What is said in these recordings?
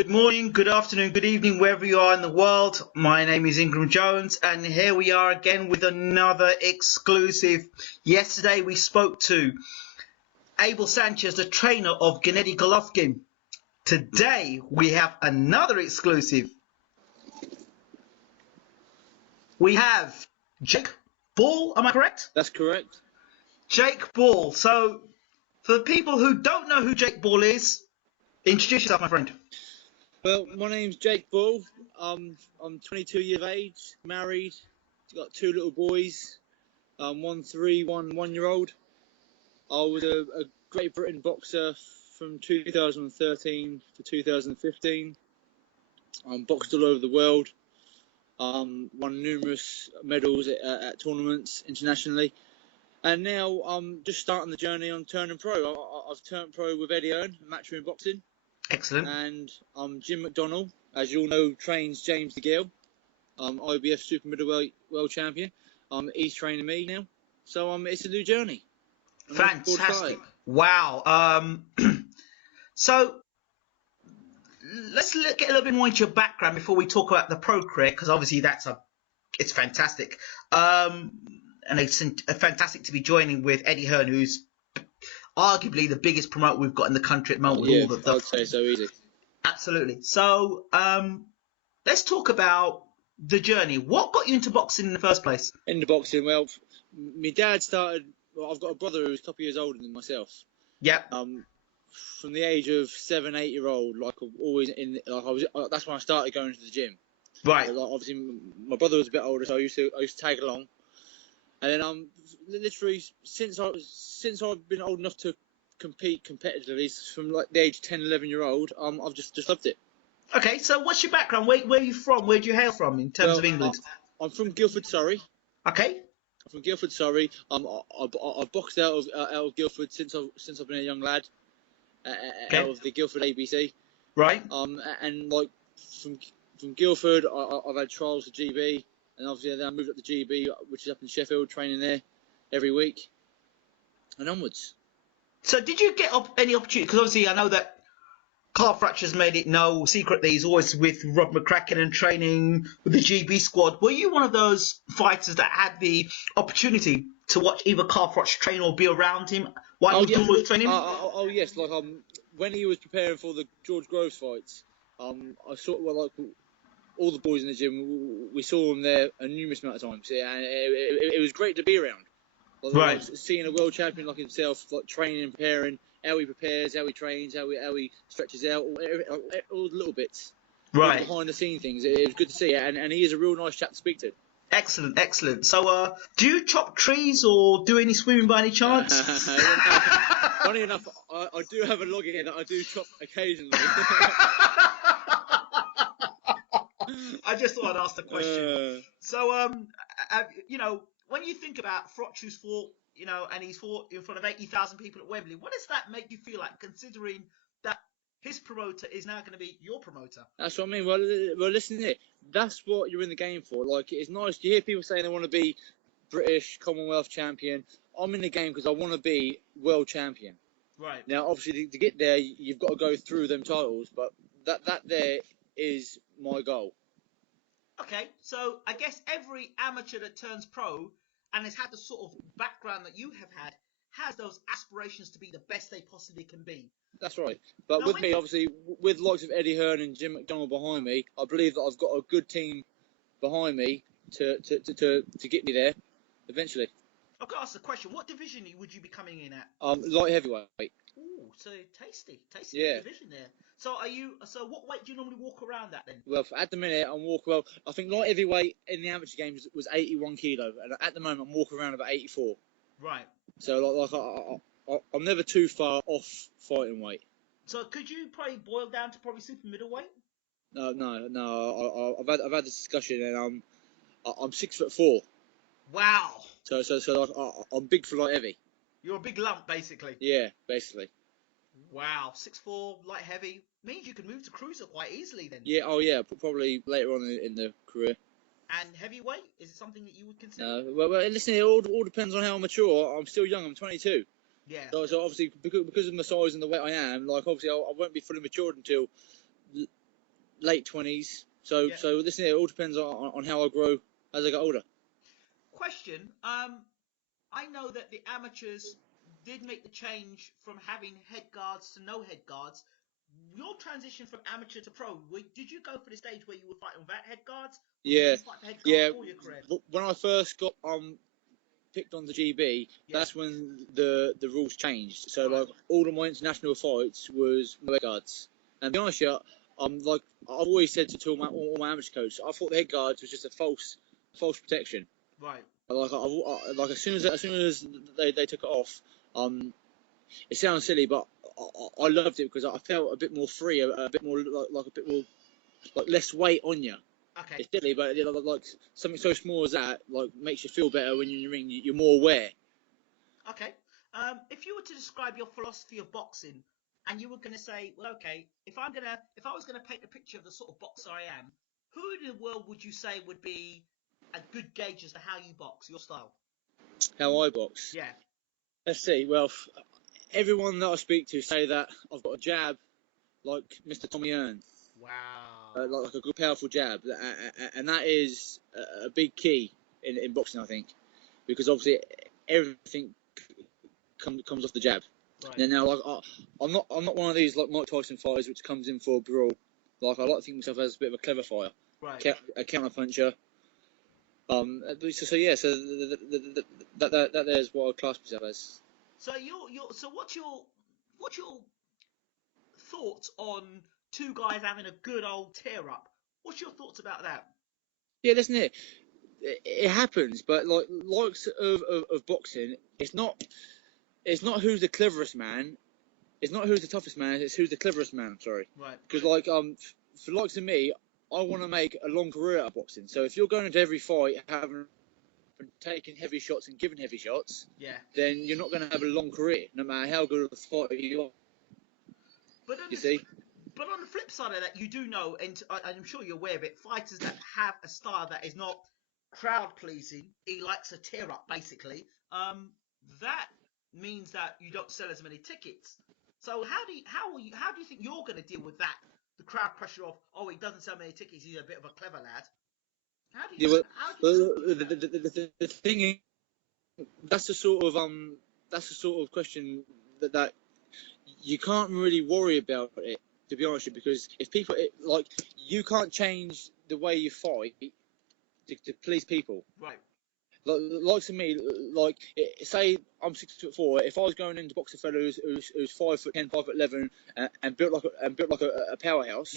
Good morning, good afternoon, good evening, wherever you are in the world. My name is Ingram Jones, and here we are again with another exclusive. Yesterday we spoke to Abel Sanchez, the trainer of Gennady Golovkin. Today we have another exclusive. We have Jake Ball, am I correct? That's correct. Jake Ball. So, for the people who don't know who Jake Ball is, introduce yourself, my friend. Well, my name's Jake Ball. I'm 22 years of age, married, got two little boys, one 3, 1 year old. I was a Great Britain boxer from 2013 to 2015. Boxed all over the world, won numerous medals at tournaments internationally, and now I'm just starting the journey on turning pro. I've turned pro with Eddie Hearn, Matchroom Boxing. Excellent. And Jim McDonnell, as you all know, trains James DeGale, IBF Super Middleweight World Champion. He's training me now, so it's a new journey. Fantastic! Wow. So let's get a little bit more into your background before we talk about the pro career, because obviously it's fantastic. And it's fantastic to be joining with Eddie Hearn, who's arguably the biggest promoter we've got in the country at the moment. Yeah, I'd say so easy. Absolutely. So let's talk about the journey. What got you into boxing in the first place? Into boxing, well, my dad started. Well, I've got a brother who's a couple of years older than myself. Yeah. From the age of 7, 8 year old, like always that's when I started going to the gym. Right. So, like, obviously, my brother was a bit older, so I used to tag along. And then literally since I've been old enough to compete competitively, from like the age of 10, 11 year old, I've just loved it. Okay, so what's your background? Where are you from? Where do you hail from in terms of England? I'm from Guildford, Surrey. Okay. I'm from Guildford, Surrey. I've boxed out of Guildford since I've been a young lad. Out of the Guildford ABC. Right. And like from Guildford, I've had trials for GB. And obviously then I moved up to GB, which is up in Sheffield, training there every week and onwards. So did you get any opportunity? Because obviously I know that Calf Fracture's made it no secret that he's always with Rob McCracken and training with the GB squad. Were you one of those fighters that had the opportunity to watch either Calf Fracture train or be around him while he was training? Oh yes, like when he was preparing for the George Groves fights, I saw like all the boys in the gym. We saw him there a numerous amount of times, yeah, and it was great to be around. Like seeing a world champion like himself, like training and preparing, how he prepares, how he trains, how he stretches out, all the little bits, right, behind the scene things. It was good to see, and he is a real nice chap to speak to. Excellent, excellent. So, do you chop trees or do any swimming by any chance? Funny enough, I do have a login that I do chop occasionally. I just thought I'd ask the question. So, you know, when you think about Frotchu's fought, you know, and he's fought in front of 80,000 people at Wembley, what does that make you feel like, considering that his promoter is now going to be your promoter? That's what I mean. Well, listen here. That's what you're in the game for. Like, it's nice to hear people saying they want to be British Commonwealth champion. I'm in the game because I want to be world champion. Right. Now, obviously, to get there, you've got to go through them titles, but that there is my goal. Okay, so I guess every amateur that turns pro and has had the sort of background that you have had has those aspirations to be the best they possibly can be. That's right. But with me, obviously, with the likes of Eddie Hearn and Jim McDonnell behind me, I believe that I've got a good team behind me to get me there eventually. I've got to ask the question, what division would you be coming in at? Light heavyweight. Ooh, so tasty yeah. Division there. So what weight do you normally walk around at then? Well, at the minute, I think light heavyweight in the amateur games was 81 kilo, and at the moment I'm walking around about 84. Right. So I'm never too far off fighting weight. So could you probably boil down to probably super middleweight? No. I've had this discussion, and I'm 6'4". Wow. So I'm big for light heavy. You're a big lump, basically. Yeah, basically. Wow, 6'4", light heavy means you can move to cruiser quite easily then. Yeah. Oh yeah. Probably later on in the career. And heavyweight, is it something that you would consider? Well, listen, it all depends on how mature. I'm still young. I'm 22. Yeah. So obviously because of my size and the weight I am, like obviously I won't be fully matured until late 20s. So listen, it all depends on how I grow as I get older. Question. I know that the amateurs did make the change from having head guards to no head guards. Your transition from amateur to pro, did you go for the stage where you were fighting without head guards? Or did you fight for head guards for your career? When I first got picked on the GB, that's when the rules changed. So like all of my international fights was no head guards. And to be honest, like I've always said to all my amateur coaches, I thought the head guards was just a false protection. Right. Like as soon as they took it off, it sounds silly, but I loved it because I felt a bit more free, a bit more like a bit more like less weight on you. Okay. It's silly, but like something so small as that like makes you feel better when you're in the ring. You're more aware. Okay. If you were to describe your philosophy of boxing, and you were going to say, well, okay, if I was going to paint a picture of the sort of boxer I am, who in the world would you say would be a good gauge as to how you box, your style? How I box? Yeah. Let's see. Well, everyone that I speak to say that I've got a jab like Mr. Tommy Hearn. Wow. Like a good, powerful jab, and that is a big key in boxing, I think, because obviously everything comes off the jab. Right. And now, like, I'm not one of these like Mike Tyson fighters which comes in for a brawl. Like, I like to think of myself as a bit of a clever fighter, right. A counter puncher. So that there's what I class myself as. So what's your thoughts on two guys having a good old tear up? What's your thoughts about that? Yeah, listen here. It happens, but like likes of boxing, it's not who's the cleverest man. It's not who's the toughest man. It's who's the cleverest man. Sorry. Right. Because like for likes of me, I want to make a long career out of boxing. So if you're going into every fight having taking heavy shots and giving heavy shots, then you're not going to have a long career, no matter how good of a fighter you are. But But on the flip side of that, you do know, and I'm sure you're aware of it, fighters that have a style that is not crowd pleasing, he likes a tear up basically. That means that you don't sell as many tickets. So how do you think you're going to deal with that? The crowd pressure of, oh, he doesn't sell many tickets, he's a bit of a clever lad. How do you the thing is, that's the sort of question that you can't really worry about it, to be honest with you, because if people like you can't change the way you fight to please people. Right. Like to me, like say I'm 6'4". If I was going into box a fellow who's 5'10", 5'11", and built like a powerhouse,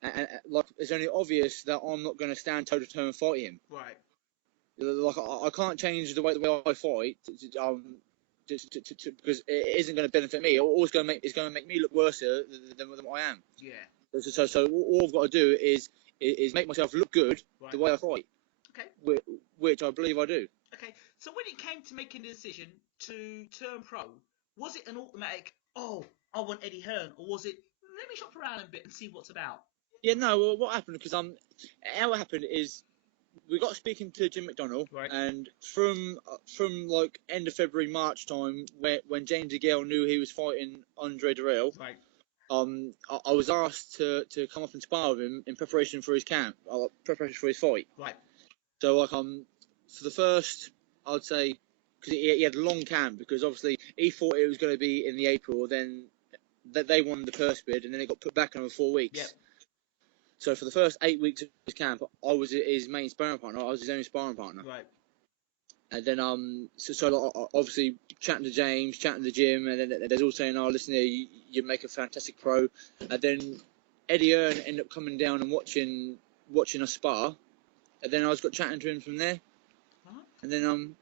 and like it's only obvious that I'm not going to stand toe to toe and fight him. Right. Like I can't change the way I fight because it isn't going to benefit me. It's going to make me look worse than I am. Yeah. So all I've got to do is make myself look good the way I fight. Okay. Which I believe I do. Okay. So when it came to making the decision to turn pro, was it an automatic, oh, I want Eddie Hearn, or was it, let me shop around a bit and see what's about? Yeah, no. Well, what happened? Because how it happened is we got speaking to Jim McDonnell, and from like end of February, March time, when James DeGale knew he was fighting Andre Durrell, I was asked to come up and spar with him in preparation for his camp, preparation for his fight. Right. So like for the first, I'd say, because he had a long camp, because obviously he thought it was going to be in the April, then they won the purse bid, and then it got put back over 4 weeks. Yep. So for the first 8 weeks of his camp, I was his main sparring partner. I was his only sparring partner. Right. And then so obviously chatting to James, chatting to Jim, and then there's all saying, "Oh, listen here, you make a fantastic pro." And then Eddie Hearn ended up coming down and watching us spar. And then I was got chatting to him from there. And then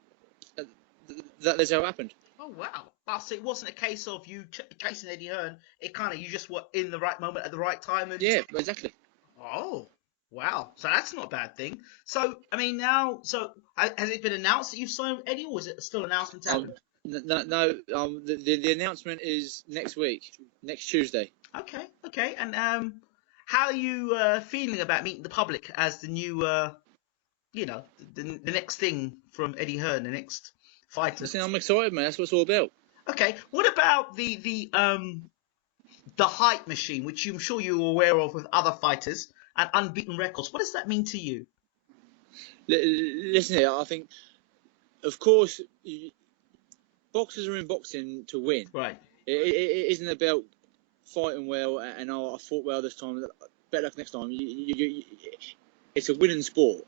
that's how it happened. Oh wow! So it wasn't a case of you chasing Eddie Hearn. It kind of, you just were in the right moment at the right time. And yeah, exactly. Oh wow! So that's not a bad thing. So I mean, now, so has it been announced that you've signed with Eddie, or is it still announcement to happen? No. The announcement is next week, next Tuesday. Okay. And how are you feeling about meeting the public as the new, the next thing from Eddie Hearn, the next fighter? Listen, I'm excited, man. That's what it's all about. Okay. What about the the height machine, which I'm sure you're aware of with other fighters, and unbeaten records. What does that mean to you? Listen here, I think, of course, boxers are in boxing to win. Right. It isn't about fighting well and I fought well this time, better luck next time. It's a winning sport.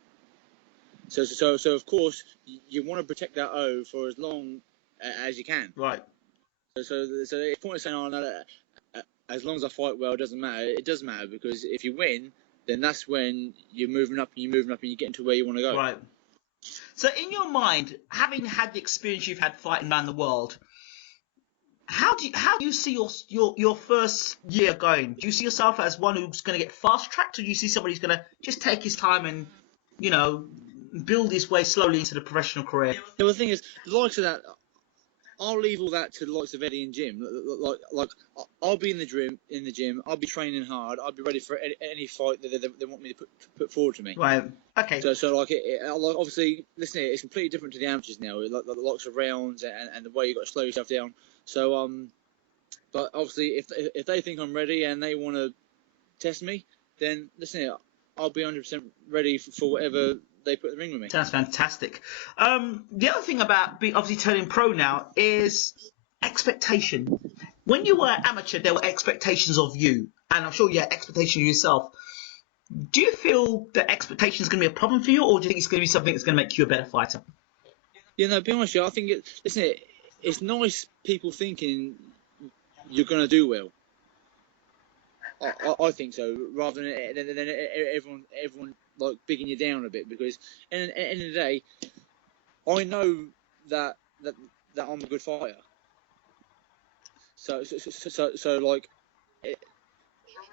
So of course you want to protect that O for as long as you can. Right. So it's pointless saying, "Oh no, as long as I fight well, it doesn't matter." It does matter, because if you win, then that's when you're moving up and you're getting to where you want to go. Right. So in your mind, having had the experience you've had fighting around the world, how do you see your first year going? Do you see yourself as one who's going to get fast tracked, or do you see somebody who's going to just take his time and, you know, build his way slowly into the professional career? Yeah, well, the thing is, the likes of that, I'll leave all that to the likes of Eddie and Jim. Like I'll be in the gym. I'll be training hard. I'll be ready for any fight that they want me to put forward to me. Right. Okay. So like, like obviously, listen here, it's completely different to the amateurs now. Like the likes of rounds and the way you got to slow yourself down. So but obviously, if they think I'm ready and they want to test me, then listen here, I'll be 100% ready for whatever they put in the ring with me. Sounds fantastic. The other thing about obviously turning pro now is expectation. When you were amateur, there were expectations of you, and I'm sure you had expectations of yourself. Do you feel that expectation is going to be a problem for you, or do you think it's going to be something that's going to make you a better fighter? Yeah, no, be honest with you, I think it's nice people thinking you're going to do well. I think so, rather than everyone like bigging you down a bit, because at the end of the day, I know that I'm a good fighter. So like,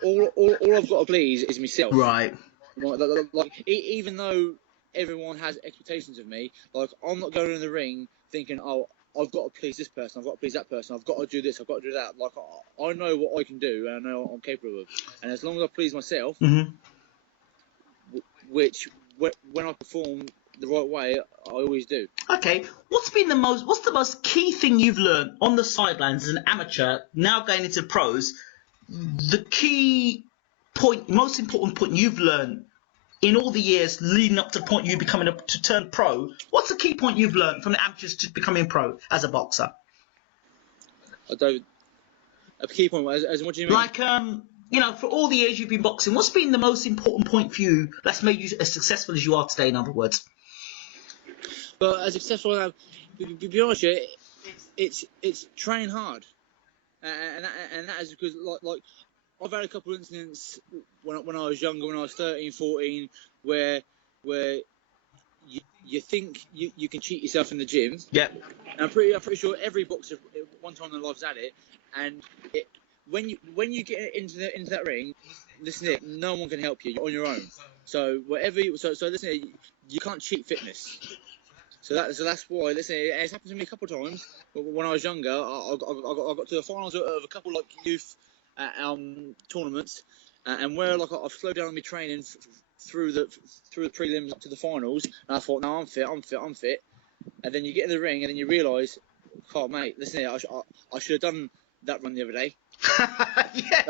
all I've got to please is myself. Right. Like even though everyone has expectations of me, like I'm not going in the ring thinking, oh, I've got to please this person, I've got to please that person, I've got to do this, I've got to do that. Like I know what I can do and I know what I'm capable of, and as long as I please myself, which when I perform the right way, I always do. Okay, what's the most key thing you've learned on the sidelines as an amateur, now going into pros? The key point, most important point you've learned in all the years leading up to the point you becoming to turn pro. What's the key point you've learned from the amateurs to becoming pro as a boxer? I don't. A key point, as what do you mean? Like, you know, for all the years you've been boxing, what's been the most important point for you that's made you as successful as you are today, in other words? Well, as successful as be honest with you, it's train hard, and that is because like I've had a couple of incidents when I was younger, when I was 13, 14, where you think you can cheat yourself in the gym. Yeah. And I'm pretty sure every boxer one time in their lives had it, and when you get into that ring, listen here, no one can help you. You're on your own. So so listen here, you can't cheat fitness. So that's why. Listen, it's happened to me a couple of times. When I was younger, I got to the finals of a couple like youth tournaments, and where like I've slowed down on my training through the prelims up to the finals, and I thought, no, I'm fit. And then you get in the ring, and then you realise, oh mate, listen here, I should have done that run the other day. Yeah.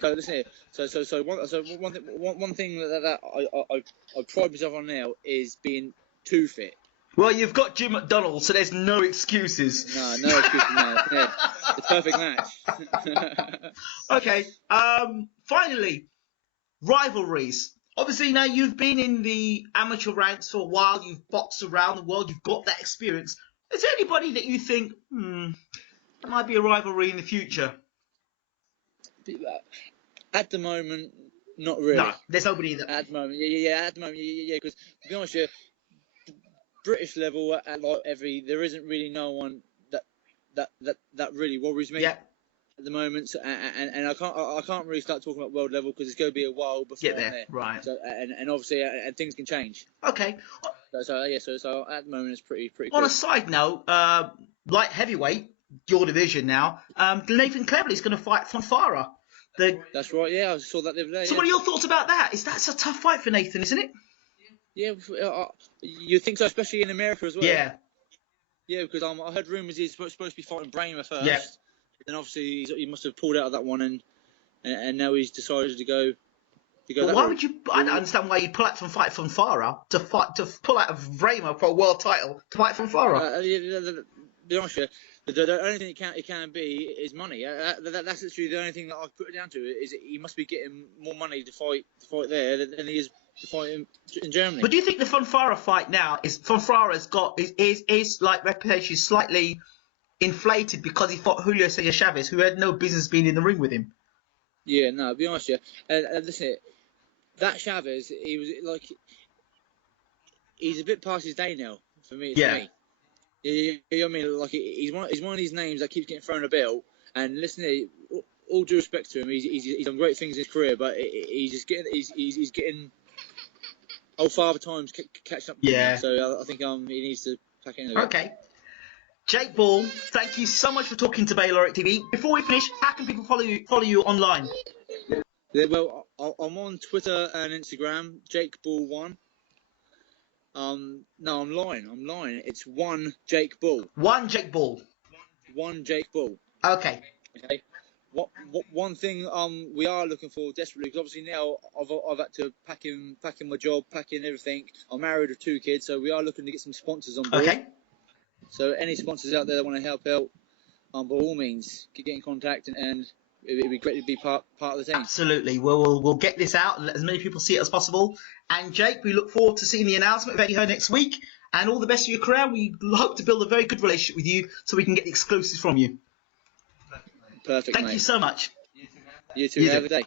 So listen here. So one thing that I pride myself on now is being too fit. Well, you've got Jim McDonald, so there's no excuses. No excuses, no. Yeah, the perfect match. Okay. Finally, rivalries. Obviously, now you've been in the amateur ranks for a while. You've boxed around the world. You've got that experience. Is there anybody that you think, there might be a rivalry in the future? At the moment, not really. No, there's nobody that. At the moment, yeah. At the moment, yeah. Because to be honest with you, British level at like there isn't really no one that really worries me. Yeah. At the moment, and I can't really start talking about world level because it's going to be a while before I'm there. Right. So and obviously things can change. Okay. So at the moment it's pretty. On cool. a side note, light heavyweight, your division now, Nathan Cleverley's going to fight Fonfara. That's right. Yeah, I saw that the other day. So what are your thoughts about that? That's a tough fight for Nathan, isn't it? Yeah, you think so, especially in America as well. Yeah. Yeah, because I heard rumours he's supposed to be fighting Bramer first. Yeah. then obviously he must have pulled out of that one, and now he's decided to go. But why would you? I don't understand why you'd pull out from Farah to pull out of Raymo for a world title to fight from Farah. Be honest with you, the only thing it can be is money. That's literally the only thing that I've put it down to. Is he must be getting more money to fight there than he is to fight in Germany. But do you think the Farah fight now is Farah's got is like reputation slightly inflated because he fought Julio Cesar Chavez, who had no business being in the ring with him? Yeah, no. Be honest with you, listen. That Chavez, he was like, he's a bit past his day now for me. Yeah. You know what I mean? Like he's one of these names that keeps getting thrown about. And listen, all due respect to him, he's done great things in his career, but he's getting old father times catching up. Yeah. So I think he needs to pack it in. Okay. Jake Ball, thank you so much for talking to Bayloric TV. Before we finish, how can people follow you online? Yeah, well, I'm on Twitter and Instagram, Jake Ball 1. No, I'm lying. It's 1 Jake Ball. 1 Jake Ball. 1 Jake Ball. Okay. Okay. One thing we are looking for desperately, because obviously now I've had to pack in my job, pack in everything. I'm married with 2 kids, so we are looking to get some sponsors on board. Okay. So any sponsors out there that want to help out, by all means, get in contact, and it'd be great to be part of the team. Absolutely. We'll get this out and let as many people see it as possible. And Jake, we look forward to seeing the announcement of Eddie Hearn next week. And all the best for your career. We hope to build a very good relationship with you so we can get the exclusives from you. Perfect. Thank you so much. You too. Have a good day.